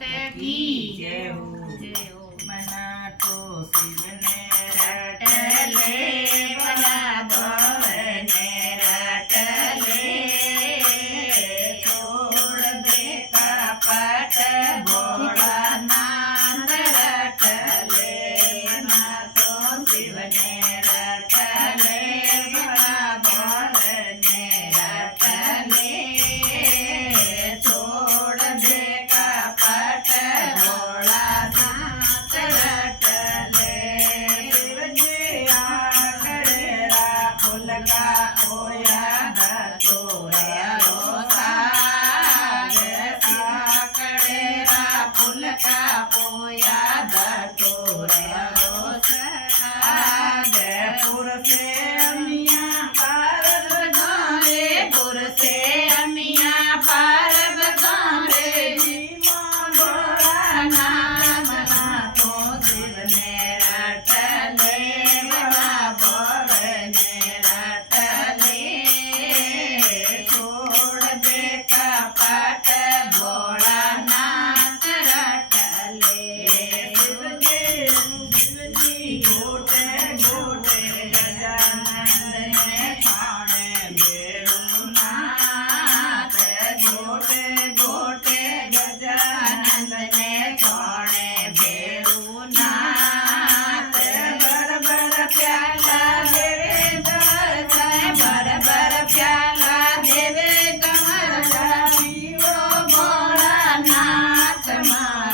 કી જય હો જય હો મના તો શિવને રટલે ભલા ભવને રટલે છોડ દે કપટ ભોળાનાથ રટલે ના તો શિવને રટલે ભલા ભવને રટલે છોડ દે કપટ ભોળાનાથ રટલે શિવજી આકડેરા ફૂલકા ઓયા ધતોરા કડેરા ફૂલકા પોયા ધતોરા પુરસે અમિયા પારબ ગારે પુરસે અમિયા પારબ ગારે જીમાં ભોળાનાથ નાથો શિવને રટલે ભલા ભવને રટલે છોડ દે કપટ ભોળાનાથ રટલે શિવજી ગોટે ગોટે ગજાનંદને ખાણે બેરું નાથ ગોટે ગોટે ગજાનંદને કોણે ભેરું નાથ બરબર પ્યાલા દેવે કમર થાય બરબર પ્યાલા દેવે કમર થાય પીવો ભોળાનાથ મારો